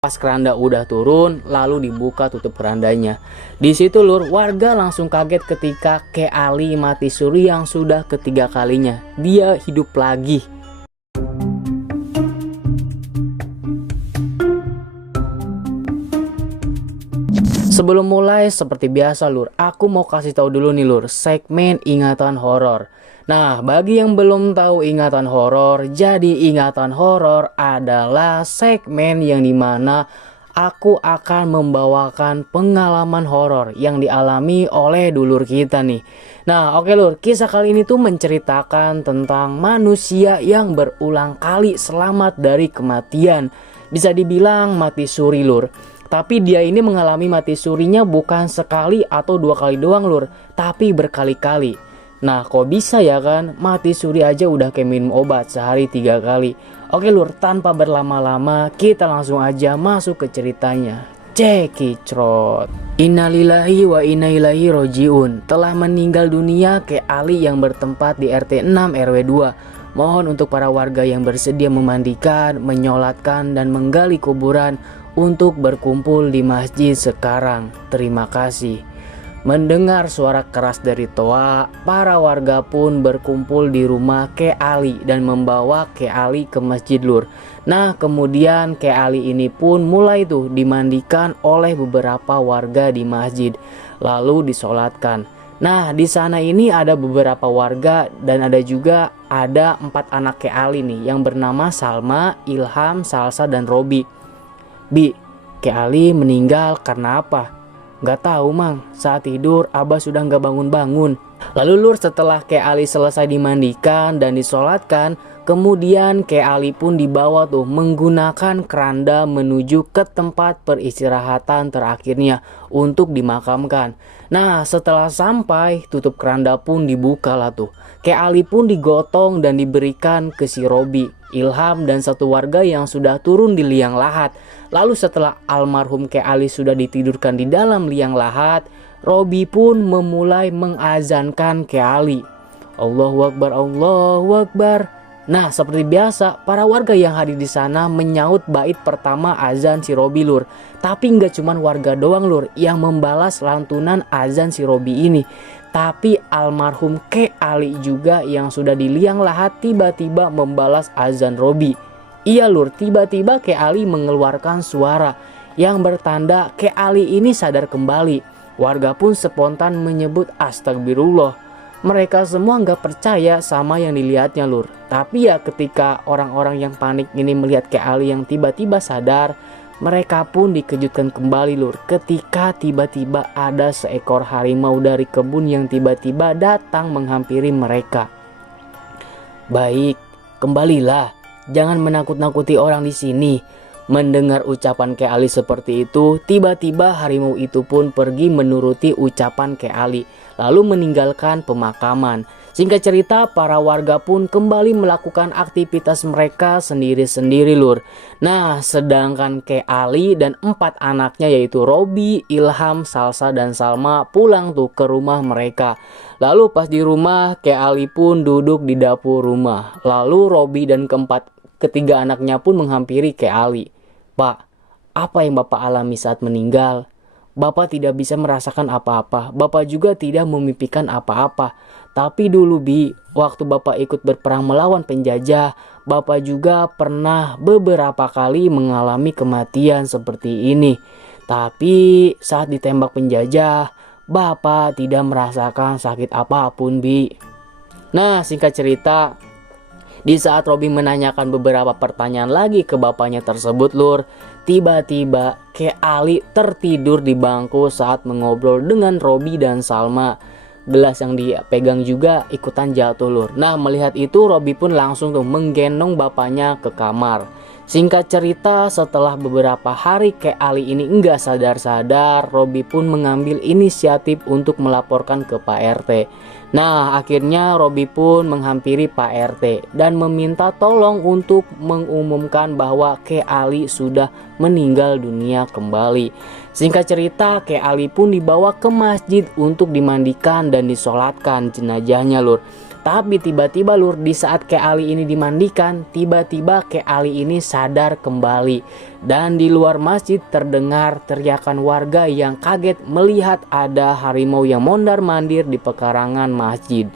Pas keranda udah turun, lalu dibuka tutup kerandanya. Di situ lur, warga langsung kaget ketika Kek Ali mati suri yang sudah ketiga kalinya. Dia hidup lagi. Sebelum mulai, seperti biasa lur, aku mau kasih tahu dulu nih lur, segmen ingatan horor. Nah, bagi yang belum tahu ingatan horor, jadi ingatan horor adalah segmen yang dimana aku akan membawakan pengalaman horor yang dialami oleh dulur kita nih. Nah, oke lur, kisah kali ini tuh menceritakan tentang manusia yang berulang kali selamat dari kematian. Bisa dibilang mati suri lur. Tapi dia ini mengalami mati surinya bukan sekali atau dua kali doang lur, tapi berkali-kali. Nah, kok bisa ya kan? Mati suri aja udah kayak minum obat sehari 3 kali. Oke lur, tanpa berlama-lama kita langsung aja masuk ke ceritanya. Cekicrot. Innalillahi wa inna ilaihi rojiun. Telah meninggal dunia Kek Ali yang bertempat di RT 6 RW 2. Mohon untuk para warga yang bersedia memandikan, menyolatkan, dan menggali kuburan untuk berkumpul di masjid sekarang. Terima kasih. Mendengar suara keras dari toa, para warga pun berkumpul di rumah Kek Ali dan membawa Kek Ali ke masjid lur. Nah, kemudian Kek Ali ini pun mulai tuh dimandikan oleh beberapa warga di masjid, lalu disolatkan. Nah, di sana ini ada beberapa warga dan ada 4 anak Kek Ali nih yang bernama Salma, Ilham, Salsa, dan Robi. Bi, Kek Ali meninggal karena apa? Gak tahu mang, saat tidur Abah sudah gak bangun-bangun. Lalu lur, setelah Kek Ali selesai dimandikan dan disolatkan, kemudian Kek Ali pun dibawa tuh menggunakan keranda menuju ke tempat peristirahatan terakhirnya untuk dimakamkan. Nah, setelah sampai, tutup keranda pun dibuka lah tuh. Kek Ali pun digotong dan diberikan ke si Robi, Ilham, dan satu warga yang sudah turun di liang lahat. Lalu setelah almarhum Kek Ali sudah ditidurkan di dalam liang lahat, Robi pun memulai mengazankan Kek Ali. Allahu Akbar, Allahu Akbar. Nah, seperti biasa, para warga yang hadir di sana menyaut bait pertama azan si Robi lur. Tapi nggak cuman warga doang lur yang membalas lantunan azan si Robi ini. Tapi almarhum Kek Ali juga yang sudah di liang lahat tiba-tiba membalas azan Robi. Iya lur, tiba-tiba Kek Ali mengeluarkan suara yang bertanda Kek Ali ini sadar kembali. Warga pun spontan menyebut astagfirullah. Mereka semua nggak percaya sama yang dilihatnya lur. Tapi ya ketika orang-orang yang panik ini melihat Kek Ali yang tiba-tiba sadar, mereka pun dikejutkan kembali lur ketika tiba-tiba ada seekor harimau dari kebun yang tiba-tiba datang menghampiri mereka. Baik, kembalilah. Jangan menakut-nakuti orang di sini. Mendengar ucapan Kek Ali seperti itu, tiba-tiba harimau itu pun pergi menuruti ucapan Kek Ali, lalu meninggalkan pemakaman. Singkat cerita, para warga pun kembali melakukan aktivitas mereka sendiri-sendiri lur. Nah, sedangkan Kek Ali dan 4 anaknya yaitu Robi, Ilham, Salsa, dan Salma pulang tuh ke rumah mereka. Lalu pas di rumah, Kek Ali pun duduk di dapur rumah. Lalu Robi dan ketiga anaknya pun menghampiri Kek Ali. Pak, apa yang Bapak alami saat meninggal? Bapak tidak bisa merasakan apa-apa. Bapak juga tidak memimpikan apa-apa. Tapi dulu Bi, waktu Bapak ikut berperang melawan penjajah, Bapak juga pernah beberapa kali mengalami kematian seperti ini. Tapi saat ditembak penjajah, Bapak tidak merasakan sakit apapun Bi. Nah, singkat cerita, di saat Robi menanyakan beberapa pertanyaan lagi ke bapaknya tersebut lur, tiba-tiba Kek Ali tertidur di bangku saat mengobrol dengan Robi dan Salma. Gelas yang dipegang juga ikutan jatuh lur. Nah, melihat itu Robi pun langsung tuh menggendong bapaknya ke kamar. Singkat cerita, setelah beberapa hari Kek Ali ini enggak sadar-sadar, Robi pun mengambil inisiatif untuk melaporkan ke Pak RT. Nah, akhirnya Robi pun menghampiri Pak RT dan meminta tolong untuk mengumumkan bahwa Kek Ali sudah meninggal dunia kembali. Singkat cerita, Kek Ali pun dibawa ke masjid untuk dimandikan dan disolatkan jenazahnya lur. Tapi tiba-tiba lur, di saat Kek Ali ini dimandikan, tiba-tiba Kek Ali ini sadar kembali. Dan di luar masjid terdengar teriakan warga yang kaget melihat ada harimau yang mondar-mandir di pekarangan masjid.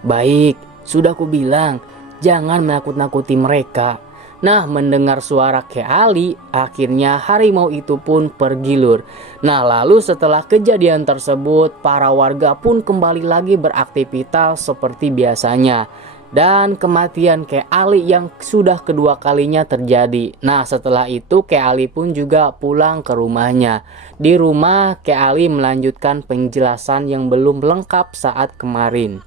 Baik, sudah ku bilang, jangan menakut-nakuti mereka. Nah, mendengar suara Kek Ali, akhirnya harimau itu pun pergi lur. Nah, lalu setelah kejadian tersebut, para warga pun kembali lagi beraktivitas seperti biasanya. Dan kematian Kek Ali yang sudah kedua kalinya terjadi. Nah, setelah itu Kek Ali pun juga pulang ke rumahnya. Di rumah, Kek Ali melanjutkan penjelasan yang belum lengkap saat kemarin.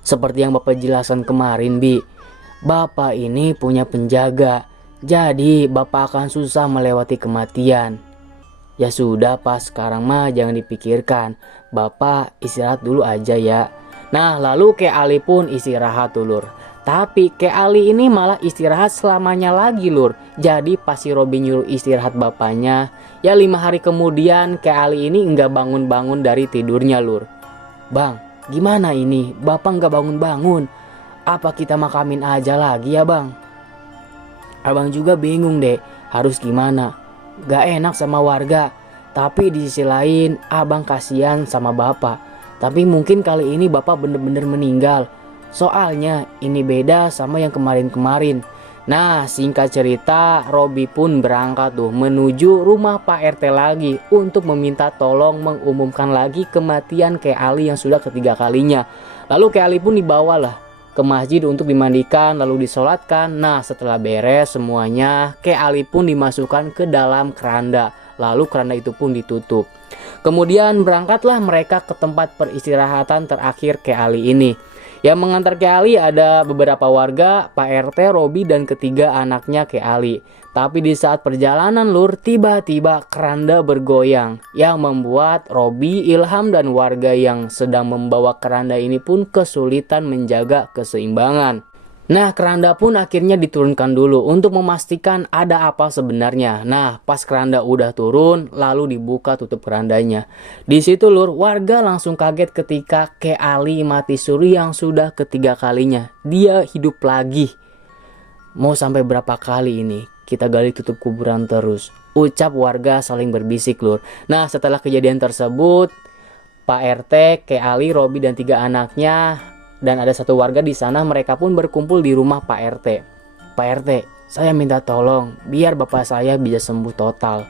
Seperti yang Bapak jelaskan kemarin, Bi. Bapak ini punya penjaga, jadi Bapak akan susah melewati kematian. Ya sudah Pak, sekarang mah jangan dipikirkan. Bapak istirahat dulu aja ya. Nah, lalu Kek Ali pun istirahat tuh lur. Tapi Kek Ali ini malah istirahat selamanya lagi lur. Jadi pas si Robi nyuruh istirahat bapaknya, ya 5 hari kemudian Kek Ali ini nggak bangun-bangun dari tidurnya lur. Bang, gimana ini? Bapak nggak bangun-bangun. Apa kita makamin aja lagi ya bang? Abang juga bingung deh, harus gimana. Gak enak sama warga, tapi di sisi lain abang kasihan sama bapak. Tapi mungkin kali ini bapak bener-bener meninggal. Soalnya ini beda sama yang kemarin-kemarin. Nah, singkat cerita, Robi pun berangkat tuh menuju rumah Pak RT lagi untuk meminta tolong mengumumkan lagi kematian Kek Ali yang sudah ketiga kalinya. Lalu Kek Ali pun dibawalah ke masjid untuk dimandikan lalu disolatkan. Nah, setelah beres semuanya, Kek Ali pun dimasukkan ke dalam keranda. Lalu keranda itu pun ditutup. Kemudian berangkatlah mereka ke tempat peristirahatan terakhir Kek Ali ini. Yang mengantar Kek Ali ada beberapa warga, Pak RT, Robi, dan ketiga anaknya Kek Ali. Tapi di saat perjalanan lur, tiba-tiba keranda bergoyang yang membuat Robi, Ilham, dan warga yang sedang membawa keranda ini pun kesulitan menjaga keseimbangan. Nah, keranda pun akhirnya diturunkan dulu untuk memastikan ada apa sebenarnya. Nah, pas keranda udah turun, lalu dibuka tutup kerandanya. Di situ lur, warga langsung kaget ketika Kek Ali mati suri yang sudah ketiga kalinya. Dia hidup lagi. Mau sampai berapa kali ini? Kita gali tutup kuburan terus. Ucap warga saling berbisik lur. Nah, setelah kejadian tersebut, Pak RT, Kek Ali, Robi, dan 3 anaknya dan ada 1 warga di sana, mereka pun berkumpul di rumah Pak RT. Pak RT, saya minta tolong biar bapak saya bisa sembuh total.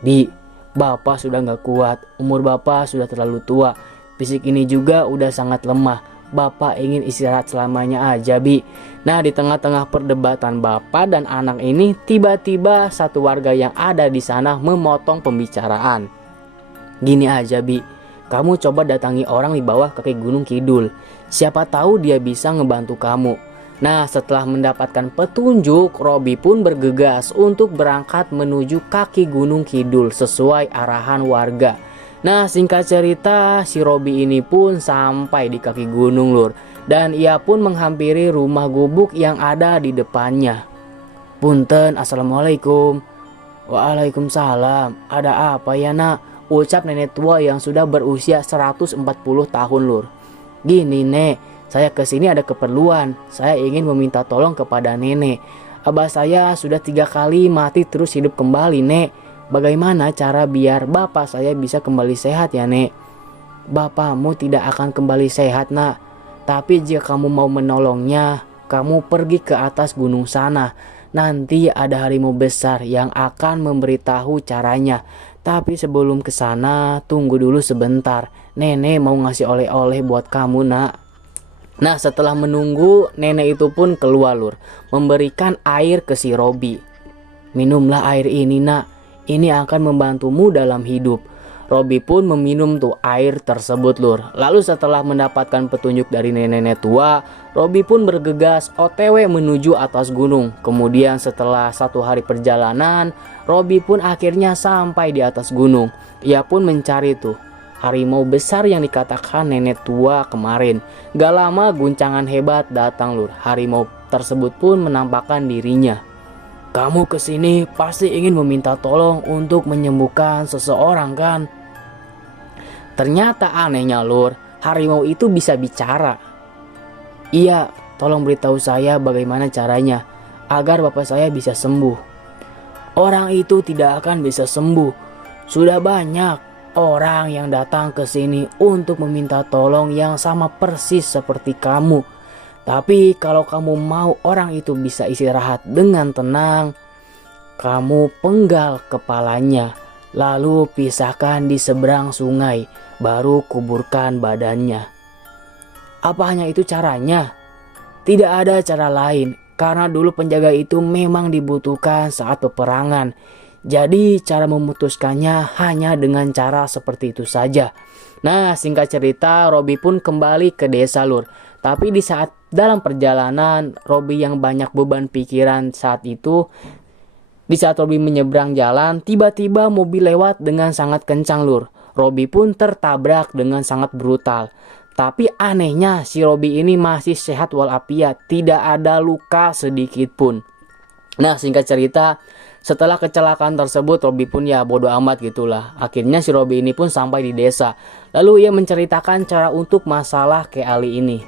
Bi, bapak sudah nggak kuat, umur bapak sudah terlalu tua, fisik ini juga udah sangat lemah. Bapak ingin istirahat selamanya aja, Bi. Nah, di tengah-tengah perdebatan bapak dan anak ini, tiba-tiba 1 warga yang ada di sana memotong pembicaraan. Gini aja, Bi. Kamu coba datangi orang di bawah kaki Gunung Kidul. Siapa tahu dia bisa ngebantu kamu. Nah, setelah mendapatkan petunjuk, Robi pun bergegas untuk berangkat menuju kaki Gunung Kidul sesuai arahan warga. Nah, singkat cerita, si Robi ini pun sampai di kaki gunung lur. Dan ia pun menghampiri rumah gubuk yang ada di depannya. Punten, assalamualaikum. Waalaikumsalam. Ada apa ya nak? Ucap nenek tua yang sudah berusia 140 tahun lur. Gini nek, saya kesini ada keperluan. Saya ingin meminta tolong kepada nenek. Abah saya sudah 3 kali mati terus hidup kembali nek. Bagaimana cara biar bapak saya bisa kembali sehat ya nek? Bapakmu tidak akan kembali sehat nak. Tapi jika kamu mau menolongnya, kamu pergi ke atas gunung sana. Nanti ada harimau besar yang akan memberitahu caranya. Tapi sebelum ke sana, tunggu dulu sebentar. Nenek mau ngasih oleh-oleh buat kamu nak. Nah, setelah menunggu, nenek itu pun keluar lur, memberikan air ke si Robi. Minumlah air ini nak. Ini akan membantumu dalam hidup. Robi pun meminum tuh air tersebut lur. Lalu setelah mendapatkan petunjuk dari nenek tua, Robi pun bergegas OTW menuju atas gunung. Kemudian setelah 1 hari perjalanan, Robi pun akhirnya sampai di atas gunung. Ia pun mencari tuh harimau besar yang dikatakan nenek tua kemarin. Gak lama guncangan hebat datang lur. Harimau tersebut pun menampakkan dirinya. Kamu kesini pasti ingin meminta tolong untuk menyembuhkan seseorang kan? Ternyata anehnya lur, harimau itu bisa bicara. Iya, tolong beritahu saya bagaimana caranya agar bapak saya bisa sembuh. Orang itu tidak akan bisa sembuh. Sudah banyak orang yang datang ke sini untuk meminta tolong yang sama persis seperti kamu. Tapi kalau kamu mau orang itu bisa istirahat dengan tenang, kamu penggal kepalanya, lalu pisahkan di seberang sungai, baru kuburkan badannya. Apa hanya itu caranya? Tidak ada cara lain, karena dulu penjaga itu memang dibutuhkan saat peperangan. Jadi cara memutuskannya hanya dengan cara seperti itu saja. Nah, singkat cerita, Robby pun kembali ke desa, Lur. Tapi di saat dalam perjalanan, Robby yang banyak beban pikiran saat itu, di saat Robby menyeberang jalan, tiba-tiba mobil lewat dengan sangat kencang, Lur. Robby pun tertabrak dengan sangat brutal. Tapi anehnya si Robby ini masih sehat walafiat, tidak ada luka sedikit pun. Nah, singkat cerita, setelah kecelakaan tersebut Robby pun ya bodo amat gitulah. Akhirnya si Robby ini pun sampai di desa. Lalu ia menceritakan cara untuk masalah Ke Ali ini.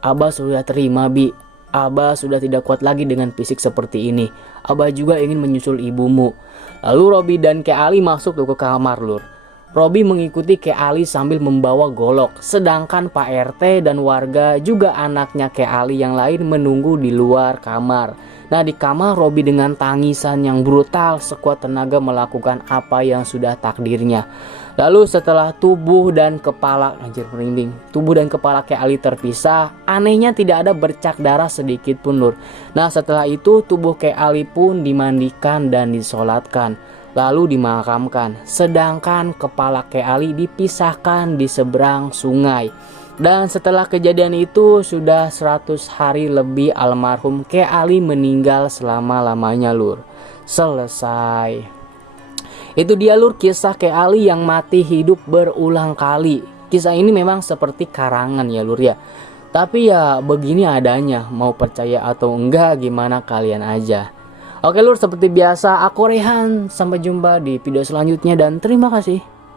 Abah sudah terima, Bi. Abah sudah tidak kuat lagi dengan fisik seperti ini. Abah juga ingin menyusul ibumu. Lalu Robby dan Ke Ali masuk ke kamar, Lur. Robby mengikuti Ke Ali sambil membawa golok. Sedangkan Pak RT dan warga juga anaknya Ke Ali yang lain menunggu di luar kamar. Nah, di kamar Robby dengan tangisan yang brutal sekuat tenaga melakukan apa yang sudah takdirnya. Lalu setelah tubuh dan kepala Ke Ali terpisah, anehnya tidak ada bercak darah sedikit pun, Lur. Nah, setelah itu tubuh Ke Ali pun dimandikan dan disolatkan, lalu dimakamkan. Sedangkan kepala Ke Ali dipisahkan di seberang sungai. Dan setelah kejadian itu sudah 100 hari lebih almarhum Ke Ali meninggal selama-lamanya, Lur. Selesai. Itu dia, Lur, kisah Ke Ali yang mati hidup berulang kali. Kisah ini memang seperti karangan ya, Lur ya. Tapi ya begini adanya, mau percaya atau enggak gimana kalian aja. Oke, Lur, seperti biasa aku Rehan. Sampai jumpa di video selanjutnya dan terima kasih.